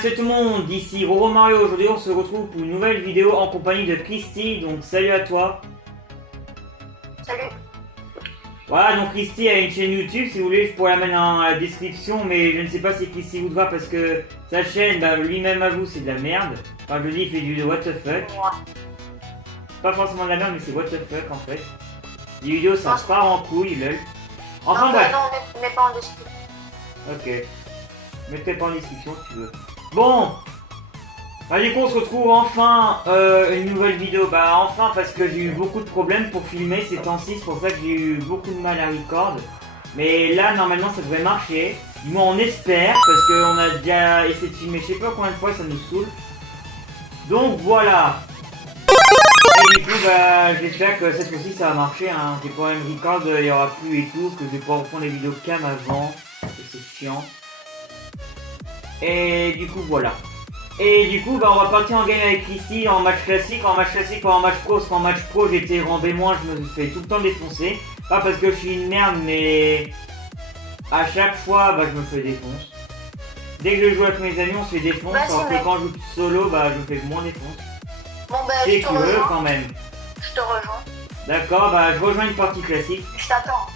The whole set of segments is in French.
salut tout le monde, ici Roro Mario. Aujourd'hui on se retrouve pour une nouvelle vidéo en compagnie de Christy, donc salut à toi. Salut. Voilà, donc Christy a une chaîne YouTube, si vous voulez je pourrais la mettre dans la description, mais je ne sais pas si Christy voudra parce que sa chaîne, bah, lui-même avoue c'est de la merde. Enfin je dis il fait du what the fuck. Pas forcément de la merde mais c'est what the fuck en fait. Les vidéos ça part en couille, lol. Enfin non, bref. Non, mets pas en description. Ok. Mettez pas en description si tu veux. Bon. Bah du coup on se retrouve enfin une nouvelle vidéo. Bah enfin parce que j'ai eu beaucoup de problèmes pour filmer ces temps-ci. C'est pour ça que j'ai eu beaucoup de mal à record. Mais là normalement ça devrait marcher. Du moins on espère parce qu'on a déjà essayé de filmer je sais pas combien de fois, ça nous saoule. Donc voilà. Et du coup bah j'espère que cette fois-ci ça va marcher hein. J'ai pas même record, il y aura plus et tout, que je vais pouvoir reprendre les vidéos cam avant. C'est chiant. Et du coup voilà. Et du coup bah on va partir en game avec Christy en match classique, en match classique, pas en match pro, parce qu'en match pro j'étais en B-, je me fais tout le temps défoncer. Pas parce que je suis une merde mais à chaque fois bah je me fais défoncer. Dès que je joue avec mes amis on se fait défoncer, alors que quand je joue solo bah je me fais moins défoncer. Bon bah c'est je te rejoins. quand même. Je te rejoins. D'accord, bah je rejoins une partie classique. Je t'attends.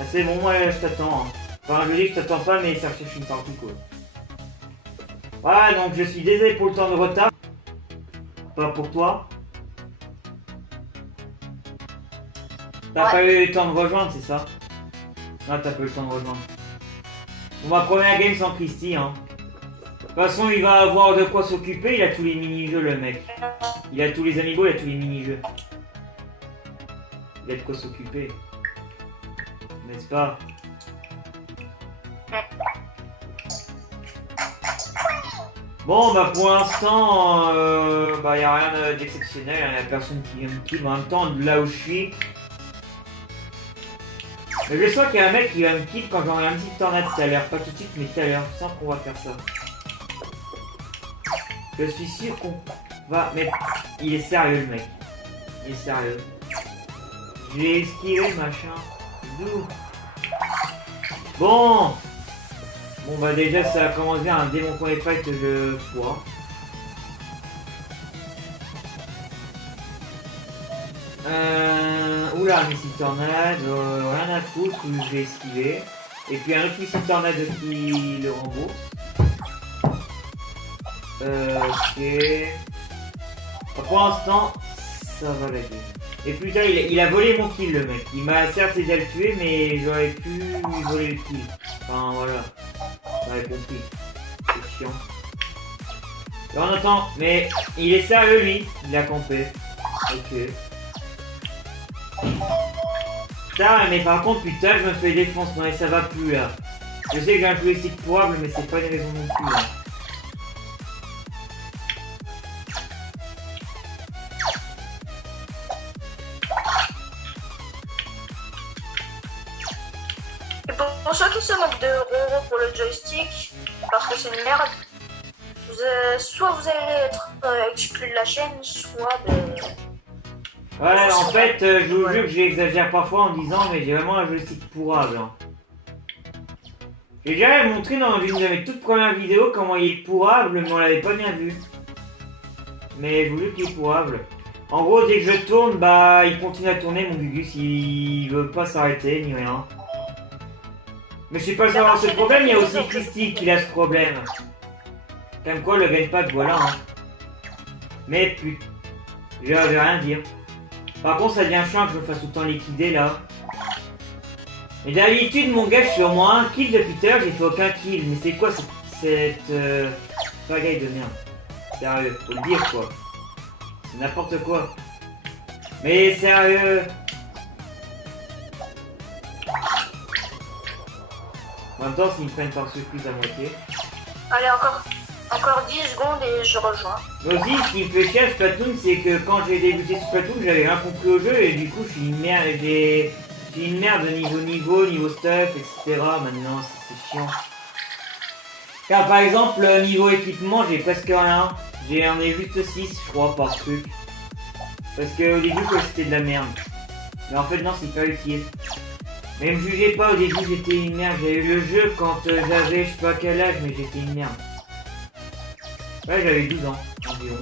Ah, c'est bon, ouais je t'attends. Hein. Enfin je dis que je t'attends pas mais ça recherche une partie quoi. Voilà, donc je suis désolé pour le temps de retard. Pas pour toi. T'as pas eu le temps de rejoindre, c'est ça? Non, t'as pas eu le temps de rejoindre. Bon, ma première game sans Christy, hein. De toute façon, il va avoir de quoi s'occuper, il a tous les mini-jeux, le mec. Il a tous les amiibo, il a tous les mini-jeux. Il a de quoi s'occuper. N'est-ce pas? Bon bah pour l'instant, bah y a rien d'exceptionnel, y a personne qui me kill, en même temps de là où je suis. Mais je sens qu'il y a un mec qui va me kill quand j'aurai un petit tornade tout à l'heure, pas tout de suite mais tout à l'heure, je sens qu'on va faire ça. Je suis sûr qu'on va... Mais il est sérieux le mec, il est sérieux. J'ai esquivé machin, d'où? Bon. Bon bah déjà ça commence bien, hein. Dès mon premier fight je foire. Oula, missile tornade, rien à foutre, je vais esquiver. Et puis un autre missile tornade qui le rembourse. Ok. Pour l'instant, ça va la gueule. Et putain, il a volé mon kill le mec. Il m'a certes aidé à le tuer, mais j'aurais pu lui voler le kill. Enfin voilà. Vous avez compris. C'est chiant. Et on entend, mais il est sérieux lui. Il a campé. Ok. Putain, mais par contre, putain, je me fais défoncer. Non, et ça va plus là. Je sais que j'ai un joystick pourrable, mais c'est pas une raison non plus là. Pour ceux qui se moquent de Roro pour le joystick, parce que c'est une merde, soit vous allez être exclu de la chaîne, soit de... Ouais, en fait, je vous jure que j'exagère parfois en disant, mais j'ai vraiment un joystick pourrable. Hein. J'ai déjà montré dans une de mes toutes premières vidéos comment il est pourrable, mais on l'avait pas bien vu. Mais je vous jure qu'il est pourrable. En gros, dès que je tourne, bah, il continue à tourner, mon Gugus, il veut pas s'arrêter, ni rien. Mais je sais pas savoir ce problème, il y a aussi Christy qui a ce problème. Comme quoi le gamepad, voilà. Hein. Mais putain, je vais rien dire. Par contre, ça devient chiant que je me fasse tout le temps liquider là. Et d'habitude, mon gars, je suis au moins un kill depuis tout à l'heure, j'ai fait aucun kill. Mais c'est quoi cette pagaille de merde? Sérieux, faut le dire quoi. C'est n'importe quoi. Mais sérieux. En même temps, s'ils me prennent par surprise à moitié. Allez, encore 10 secondes et je rejoins. Mais aussi, ce qui me fait chier à Splatoon, c'est que quand j'ai débuté Splatoon, j'avais rien compris au jeu et du coup, je suis une merde. J'ai une merde niveau stuff, etc. Maintenant, c'est chiant. Car par exemple, niveau équipement, j'ai presque rien. J'en ai juste 6, je crois, par truc. Parce que au début, c'était de la merde. Mais en fait, non, c'est pas utile. Mais me jugez pas, au début j'étais une merde, j'ai eu le jeu quand j'avais je sais pas quel âge, mais j'étais une merde. Ouais, j'avais 12 ans, environ.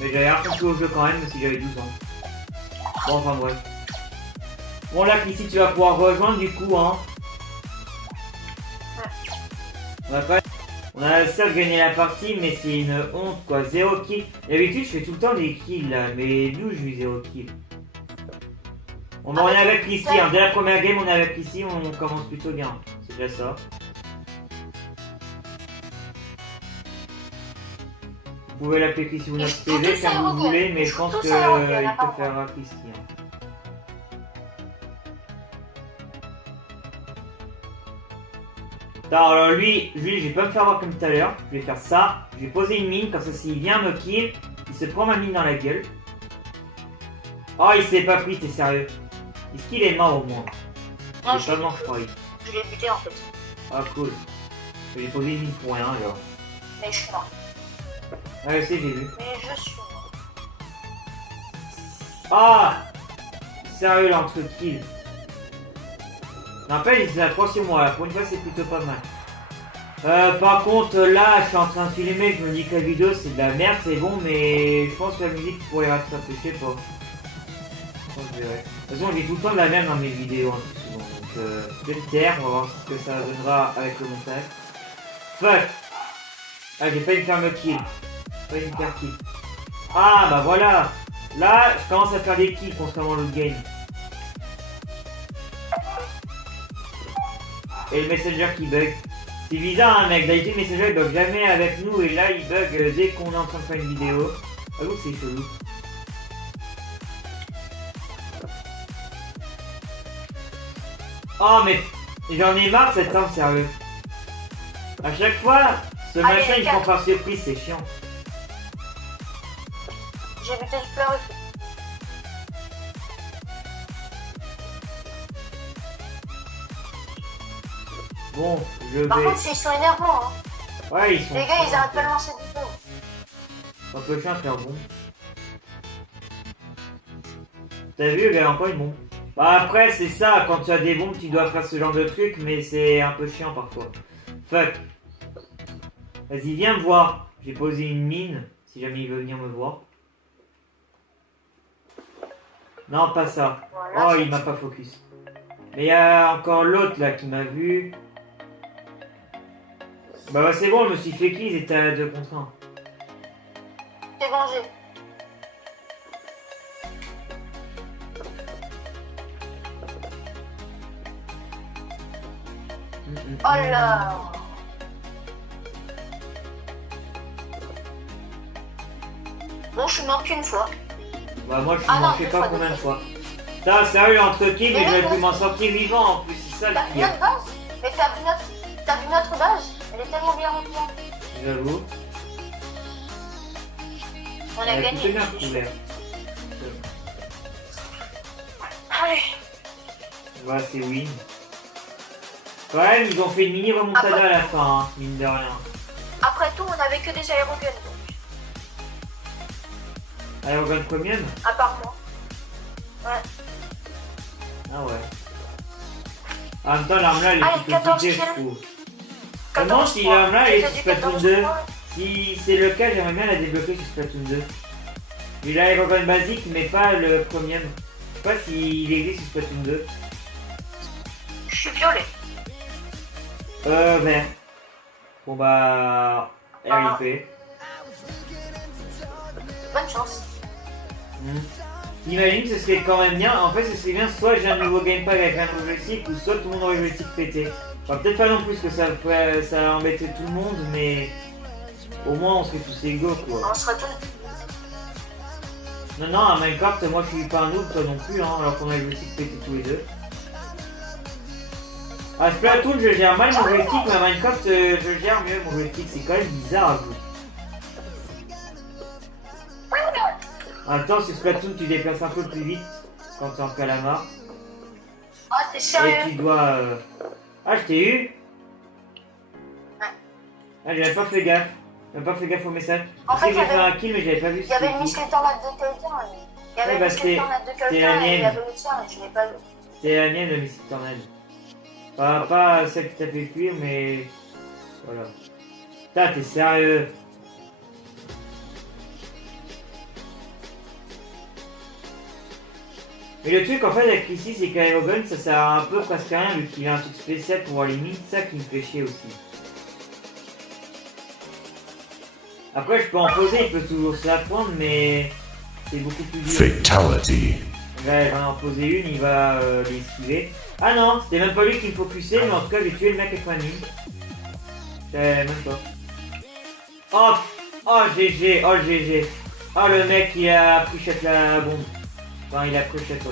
Mais j'avais rien compris au jeu quand même, si j'avais 12 ans. Bon, enfin bref. Bon, là, Chrissy, tu vas pouvoir rejoindre du coup, hein. On a certes gagné la partie, mais c'est une honte, quoi. 0 kill. D'habitude, je fais tout le temps des kills, là. Mais d'où j'ai eu 0 kill? On est avec Chrissy, hein. Dès la première game, on est avec Chrissy, on commence plutôt bien. C'est déjà ça. Vous pouvez l'appeler Chrissy ou notre TV comme vous voulez, mais je pense qu'il préférera Chrissy. Hein. Alors lui, je vais pas me faire voir comme tout à l'heure. Je vais faire ça. Je vais poser une mine, comme ça s'il vient me kill, il se prend ma mine dans la gueule. Oh, il s'est pas pris, t'es sérieux? Est-ce qu'il est mort au moins? Non, je pas mort, je crois. Je l'ai buté en fait. Ah cool. Je vais poser une mine pour rien alors. Mais je suis mort. Ah je sais, j'ai vu. Mais je suis mort. Ah, sérieux l'entre-kill. N'empêche, c'est la 3 sur moi, là. Pour une fois, c'est plutôt pas mal. Par contre, là, je suis en train de filmer, je me dis que la vidéo, c'est de la merde, c'est bon, mais je pense que la musique pourrait rattraper, je sais pas. De toute façon, j'ai tout le temps de la merde dans mes vidéos, hein, plus souvent. Donc, je vais le taire, on va voir ce que ça donnera avec le montage. Fuck! Ah, j'ai failli me faire me kill. Failli me faire kill. Ah, bah voilà! Là, je commence à faire des kills contrairement à l'autre game. Et le Messenger qui bug. C'est bizarre, hein, mec. D'habitude, le Messenger il bug jamais avec nous. Et là, il bug dès qu'on est en train de faire une vidéo. Avoue que c'est chelou. Oh, mais j'en ai marre cette arme, sérieux. À chaque fois, ce machin il prend par surprise, c'est chiant. J'ai buté du fleur et tout. Bon, je vais... Par contre, ils sont énervants, hein. Ouais, ils sont... Les gars, ils arrêtent pas de lancer du feu. Un peu chiant, faire bon. T'as vu, il y a encore une bombe. Bah après, c'est ça, quand tu as des bombes, tu dois faire ce genre de truc, mais c'est un peu chiant parfois. Fuck. Vas-y, viens me voir. J'ai posé une mine, si jamais il veut venir me voir. Non, pas ça. Voilà, Oh, il m'a pas focus. Mais il y a encore l'autre là qui m'a vu. Bah c'est bon, je me suis fait kill, ils étaient à 2 contre 1. t'es vengé. Oh là. Bon, je suis mort qu'une fois. Bah moi je suis mort je sais pas combien de fois. Putain, sérieux, entre kills, mais j'aurais pu m'en sortir vivant en plus, c'est ça le T'as vu pire. notre base? Mais t'as vu notre base? Elle est tellement bien remplie. J'avoue. On a gagné. C'est bien couvert. Allez. Ouais, c'est win. Quand même, ils ont fait une mini remontada à la fin, hein, mine de rien. Après tout, on avait que des aéroguns. Aerogun premium? À part moi. Ouais. Ah ouais. En même temps, l'arme là, elle est Allez, plutôt 14 cheatée, je kills. trouve. Maintenant, si l'arme là, elle est sur Splatoon 2, si c'est le cas, j'aimerais bien la débloquer sur Splatoon 2. J'ai l'aérogun basique, mais pas le premium. Je sais pas s'il existe sur Splatoon 2. Je suis violet. Vert. Bon bah... RIP. Bonne chance. Imagine, ce serait quand même bien. En fait, ce serait bien soit j'ai un nouveau gameplay avec un nouveau joystick, ou soit tout le monde aurait le joystick pété. Enfin, peut-être pas non plus que ça embêter tout le monde, mais au moins on serait tous égaux quoi. On serait tous. Non, à Minecraft, moi je suis pas un noob, toi non plus, hein, alors qu'on a le joystick pété tous les deux. À Splatoon, je gère mal mon joystick, mais à Minecraft, je gère mieux mon joystick. C'est quand même bizarre à vous. En même temps, sur Splatoon, tu déplaces un peu plus vite quand tu es en calamar. Ah, t'es sérieux? Et tu dois... Ah, je t'ai eu? Ouais. Ah, j'avais pas fait gaffe. J'avais pas fait gaffe au message. En Je sais fait, que j'ai fait un kill, mais j'avais pas vu. Il y avait une mission tornade de quelqu'un. Il y avait une mission tornade de quelqu'un et il y avait le tien et je l'ai pas vu. C'était la mienne, la mission tornade. Pas celle qui t'a fait fuir, mais... Voilà. Putain, t'es sérieux? Mais le truc en fait avec ici, c'est qu'Aerogun ça sert un peu presque à rien vu qu'il a un truc spécial pour voir les mines, ça qui me fait chier aussi. Après je peux en poser, il peut toujours se la prendre, mais c'est beaucoup plus dur. Fatality. Là, il va en poser une, il va l'esquiver. Ah non, c'était même pas lui qui me focusait, mais en tout cas j'ai tué le mec avec ma mine. Je savais même pas. Oh, oh GG, oh GG. Oh le mec il a pris chèque la bombe. Enfin il a pris chèque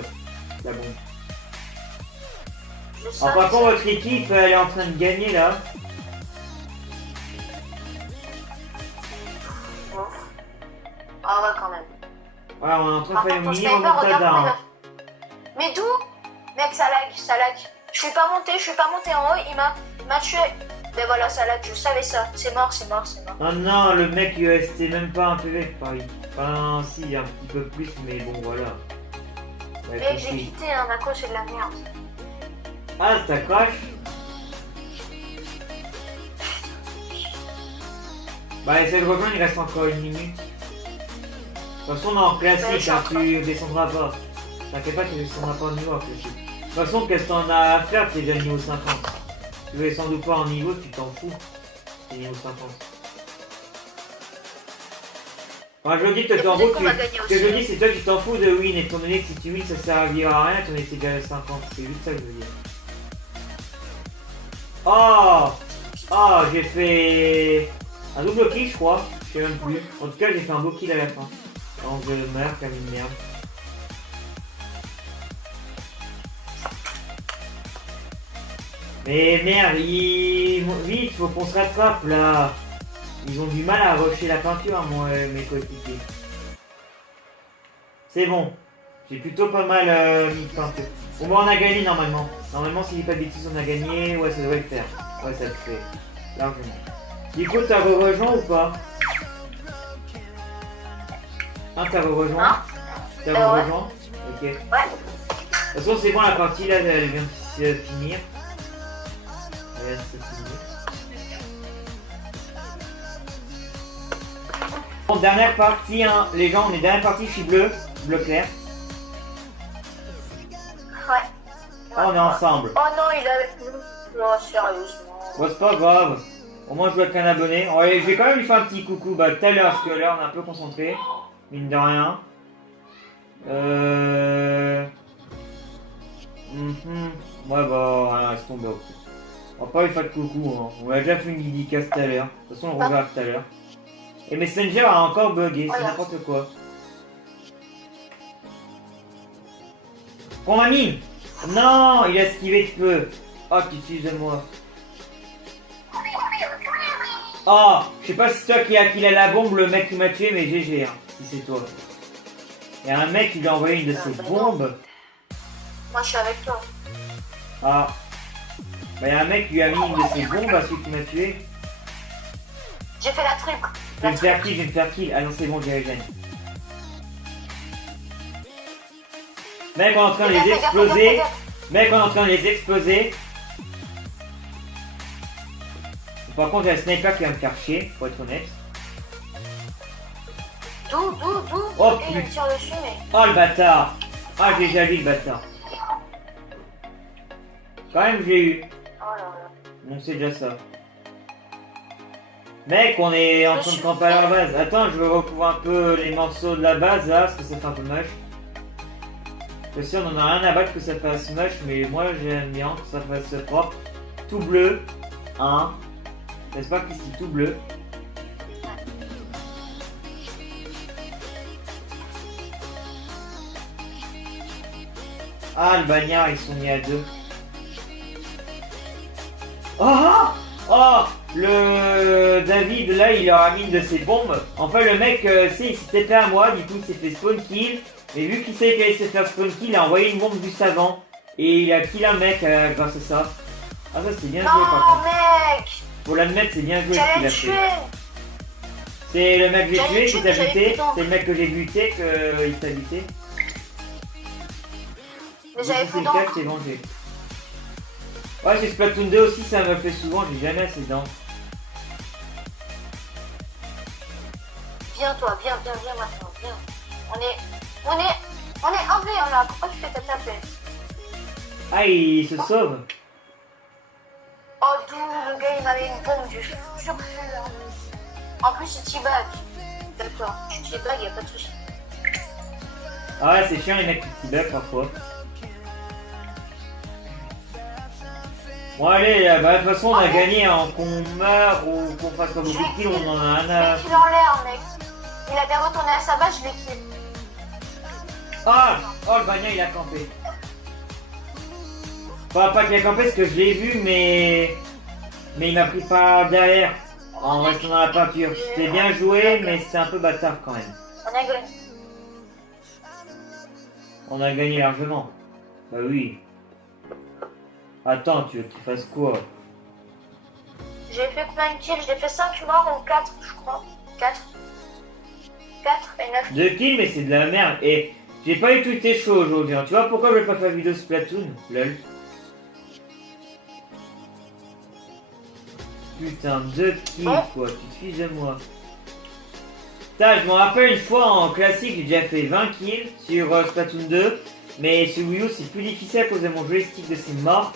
la bombe. Je sens Alors par que contre votre équipe elle est en train de gagner là. Bon. Ah ouais, quand même. Voilà, on est en train de Par faire contre, une ton mini sniper, remontada. regarde comment il Hein. a... Mais d'où? Mec, ça lag, ça lag. Je suis pas monté en haut, il m'a tué. Mais voilà, ça lag, je savais ça. C'est mort, c'est mort, c'est mort. Oh non, le mec il restait même pas un PV Paris. Enfin si, un petit peu plus, mais bon voilà. Ouais, Mec, j'ai compris. quitté, hein, Nako, c'est de la merde. Ah, ça crash. Bah essaie de rejoindre, il reste encore une minute. De toute façon, on est en classique, hein, tu descendras pas. T'inquiète pas, tu descendras pas en niveau en classique. De toute façon, qu'est-ce que t'en as à faire, t'es déjà niveau 50. Tu veux descendre ou pas en niveau, tu t'en fous. T'es niveau 50. Enfin, je dis que tu t'en fous, qu'on va gagner ce que je aussi, dis, c'est toi qui t'en fous de win, étant donné que si tu win, ça servira à rien, t'en étais déjà à 50. C'est juste ça que je veux dire. Oh! Oh, j'ai fait un double kill, je crois. Je sais même plus. En tout cas, j'ai fait un beau kill à la fin. Donc, je meurs comme une merde. Mais merde, vite, faut qu'on se rattrape là. Ils ont du mal à rusher la peinture, moi, mes coéquipiers. C'est bon. J'ai plutôt pas mal mis de peinture. Bon, bah, on a gagné normalement. Normalement, si je dis pas de bêtises, on a gagné. Ouais, ça devrait le faire. Ouais, ça le fait. Largement. Du coup, t'as rejoint ou pas? Hein, t'as rejoint? Hein? T'as Ouais. rejoint? Ok. Ouais. De toute façon, c'est bon, la partie là, elle vient de se finir. Elle vient de se finir. Bon, dernière partie, hein. Les gens, on est dernière partie, je suis bleu clair. Ouais. Ah, on est ensemble. Oh non, il est avec nous. Non, sérieusement. Bon, c'est pas grave. Au moins, je joue avec un abonné. Ouais, je vais quand même lui faire un petit coucou. Bah, tout à l'heure, parce que là, on est un peu concentré. Mine de rien. Ouais, bah, rien, laisse tomber. Ok. On va pas lui faire de coucou. Hein. On a déjà fait une dédicace tout à l'heure. De toute façon, on reverra tout à l'heure. Et Messenger a encore bugué. C'est n'importe quoi. Prends ma mine. Non, il a esquivé de peu. Oh, tu te fiches de moi. Oh, je sais pas si c'est toi qui a la bombe, le mec qui m'a tué, mais GG, hein, si c'est toi. Il y a un mec qui lui a envoyé une de ses bombes. Moi, je suis avec toi. Ah. Bah, il y a un mec qui lui a mis une de ses bombes à celui qui m'a tué. J'ai fait la triple. Je vais me faire kill, je vais me faire kill. Ah non, c'est bon, j'ai gagné. Mec, on est en train de les exploser. Mec, on est en train de les exploser. Par contre, il y a un sniper qui va me faire chier, pour être honnête. D'où Oh, ok, il me tire dessus, mais... Oh le bâtard. Ah, j'ai déjà vu le bâtard. Quand même, je l'ai eu. Oh là là. Donc c'est déjà ça. Mec, on est en train de camper à la base. Attends, je vais recouvrir un peu les morceaux de la base là, parce que ça fait un peu moche. Parce que si on en a rien à battre que ça fasse moche, mais moi j'aime bien que ça fasse propre. Tout bleu. Hein. N'est-ce pas qu'ici tout bleu? Ah, le bagnard, ils sont mis à deux. Oh, oh, le David, là, il leur a mis une de ses bombes. Enfin, le mec, il s'était fait à moi, du coup, il s'est fait spawn kill. Et vu qu'il savait qu'il allait se faire spawn kill, il a envoyé une bombe juste avant. Et il a kill un mec grâce à ça. Ah, ça, c'est bien joué, par contre. Mec. Faut l'admettre, c'est bien joué ce qu'il J'allais a le fait. tuer. C'est le mec que j'ai J'allais tué le qui tuer, t'a mais j'avais buté. plus de temps. C'est le mec que j'ai buté qu'il t'a buté. Mais Du j'avais coup, plus c'est le cas d'encre. que t'es vengé. Ouais, c'est Splatoon 2 aussi, ça me le fait souvent, j'ai jamais assez d'encre. Viens toi, viens maintenant, viens. On est On est 1v1 là, pourquoi tu fais ta tapette? Ah, il se sauve. Oh, d'où le gars il m'avait une bombe, je suis sûr que je suis là. En plus, il teabag. D'accord, tu teabag, y'a pas de soucis. Ah ouais, c'est chiant les mecs qui bug parfois. Bon allez, bah, de toute façon on a gagné, hein, qu'on meure ou qu'on fasse pas beaucoup de kills, on en a un à... Je l'ai kill en l'air, mec. Il a bien retourné à sa base, je l'ai kill. Ah, oh le bagnat il a campé. Enfin, pas qu'il a campé parce que je l'ai vu, mais il m'a pris par derrière en restant dans la peinture. C'était bien joué, mais c'était un peu bâtard quand même. On a gagné. On a gagné largement. Bah oui. Attends, tu veux qu'il fasse quoi? J'ai fait combien de kills? J'ai fait 5 morts ou 4, je crois. 4. 4 et 9. 2 kills, mais c'est de la merde. Et j'ai pas eu tout été chaud aujourd'hui. Tu vois pourquoi je vais pas faire vidéo Splatoon? Lol. Putain, 2 kills quoi, tu te fiches de moi. Putain, je me rappelle une fois en classique, j'ai déjà fait 20 kills sur Splatoon 2. Mais sur Wii U, c'est plus difficile à cause de mon joystick de ses morts.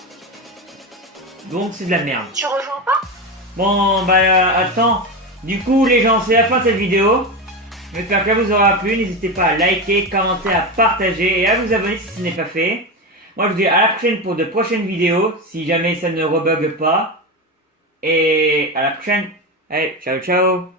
Donc c'est de la merde. Tu rejoins pas? Bon, bah attends. Du coup, les gens, c'est la fin de cette vidéo. J'espère qu'elle vous aura plu. N'hésitez pas à liker, commenter, à partager et à vous abonner si ce n'est pas fait. Moi, je vous dis à la prochaine pour de prochaines vidéos, si jamais ça ne rebug pas. Et à la prochaine. Allez, ciao ciao.